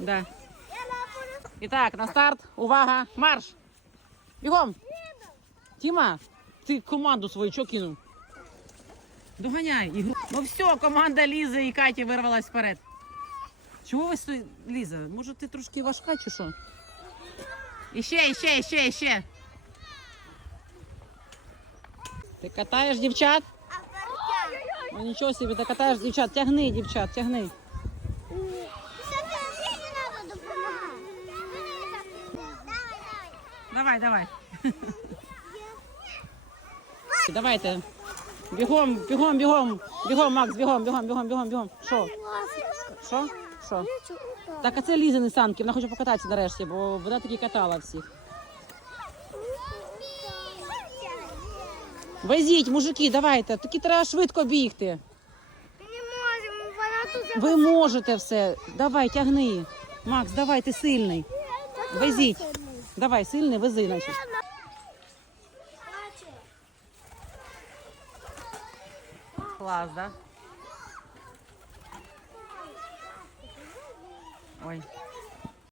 Да. І так, на старт. Увага, марш! Бігом! Тіма, ти команду свою чого кинув? Доганяй. Ігру. Ну все, команда Лізи і Каті вирвалась вперед. Чого ви сто... Ліза? Може ти трошки важка чи що? Іще, іще, іще, іще. Ти катаєш дівчат? Ну нічого собі, ти катаєш дівчат. Тягни, дівчат, тягни. Давай, давай. Давайте. Бігом, бігом, бігом. Бігом, Макс, бігом, бігом, бігом, бігом, бігом. Що? Що? Що? Так, а це Лізини санки, вона хоче покататися нарешті, бо вона таки катала всіх. Везіть, мужики, давайте. Таки треба швидко бігти. Не Ви можете все. Давай, тягни. Макс, давай, ти сильний. Везіть. Давай, сильний, вези, значить. Клас, да? Ой.